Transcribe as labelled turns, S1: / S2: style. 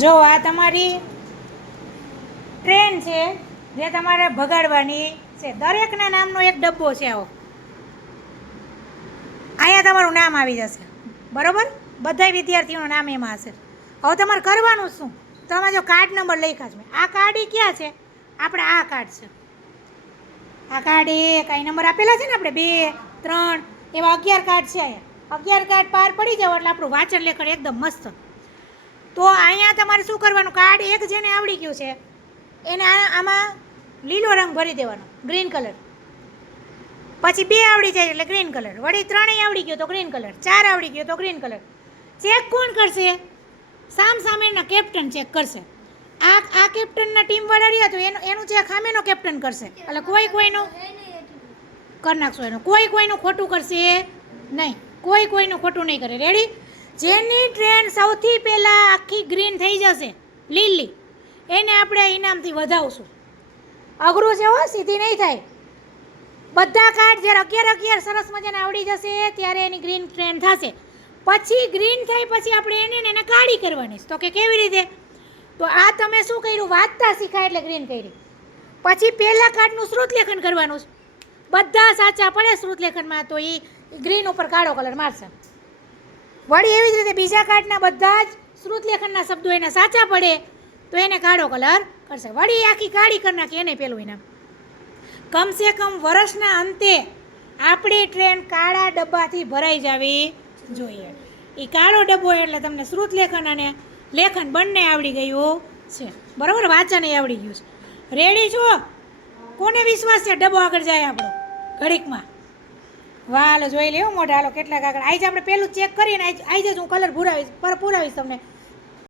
S1: જો આ તમારી ટ્રેન છે, જે તમારે ભગાડવાની છે, દરેકના નામનો એક ડબ્બો છે આવો. અહીંયા તમારું નામ આવી જશે. બરાબર? બધા વિદ્યાર્થીઓનું નામ એમાં હશે. હવે તમારે કરવાનું શું? તમે જો કાર્ડ નંબર લખ્યા છે. આ કાર્ડ એ ક્યાં છે? આપણે આ કાર્ડ છે. આ કાર્ડ એ કાંઈ નંબર આપેલા છે ને આપણે? બે, ત્રણ, એવા અગિયાર કાર્ડ છે અહીંયા. અગિયાર કાર્ડ પાર પડી જાવ એટલે આપણું વાંચન લેખન એકદમ મસ્ત. તો અહીંયા તમારે શું કરવાનું? કાર્ડ એક જેને આવડી ગયું છે, એને આમાં લીલો રંગ ભરી દેવાનો ગ્રીન કલર પછી બે આવડી જાય એટલે ગ્રીન કલર વળી ત્રણેય આવડી ગયો તો ગ્રીન કલર ચાર આવડી ગયો તો ગ્રીન કલર ચેક કોણ કરશે? સામ સામેના કેપ્ટન ચેક કરશે. આ આ કેપ્ટનના ટીમ વાળા રહ્યા તો એનું એનું ચેક સામેનો કેપ્ટન કરશે. એટલે કોઈ કોઈનું કરી નાખશો એનું. કોઈ કોઈનું ખોટું કરશે નહીં. કોઈ કોઈનું ખોટું નહીં કરે. રેડી જેની ટ્રેન સૌથી પહેલાં આખી ગ્રીન થઈ જશે. લીલી. એને આપણે ઇનામથી વધાવશું. અઘરું છે હો, સીધી નહીં થાય. બધા કાર્ડ જ્યારે અગિયાર અગિયાર સરસ મજાને આવડી જશે, ત્યારે એની ગ્રીન ટ્રેન થશે. પછી ગ્રીન થાય પછી આપણે એને એને કાળી કરવાની. તો કે કેવી રીતે? તો આ તમે શું કર્યું? વાંચતા શીખાય એટલે ગ્રીન કરી. પછી પહેલા કાર્ડનું શ્રુતલેખન કરવાનું બધા સાચા પડે શ્રુતલેખનમાં તો એ ગ્રીન ઉપર કાળો કલર મારશે. વળી એવી જ રીતે બીજા કાર્ડના બધા જ શ્રુત લેખનના શબ્દો એને સાચા પડે તો એને કાળો કલર કરશે. વળી આખી કાળી કરી નાખી, એને પેલું ઇનામ. કમસે કમ વર્ષના અંતે આપણી ટ્રેન કાળા ડબ્બાથી ભરાઈ જવી જોઈએ. એ કાળો ડબ્બો એટલે તમને શ્રુત લેખન અને લેખન બંને આવડી ગયું છે. બરાબર? વાંચન આવડી ગયું છે. રેડી છો? કોને વિશ્વાસ છે? ડબ્બો આગળ જાય આપણો. ઘડીકમાં. વાહ હાલો જોઈ લેવો મોઢા હાલો કેટલાક આગળ. આજે આપણે પેલું ચેક કરીને આઈ જ હું કલર ભૂરાવીશ, પર પૂરાવીશ તમને.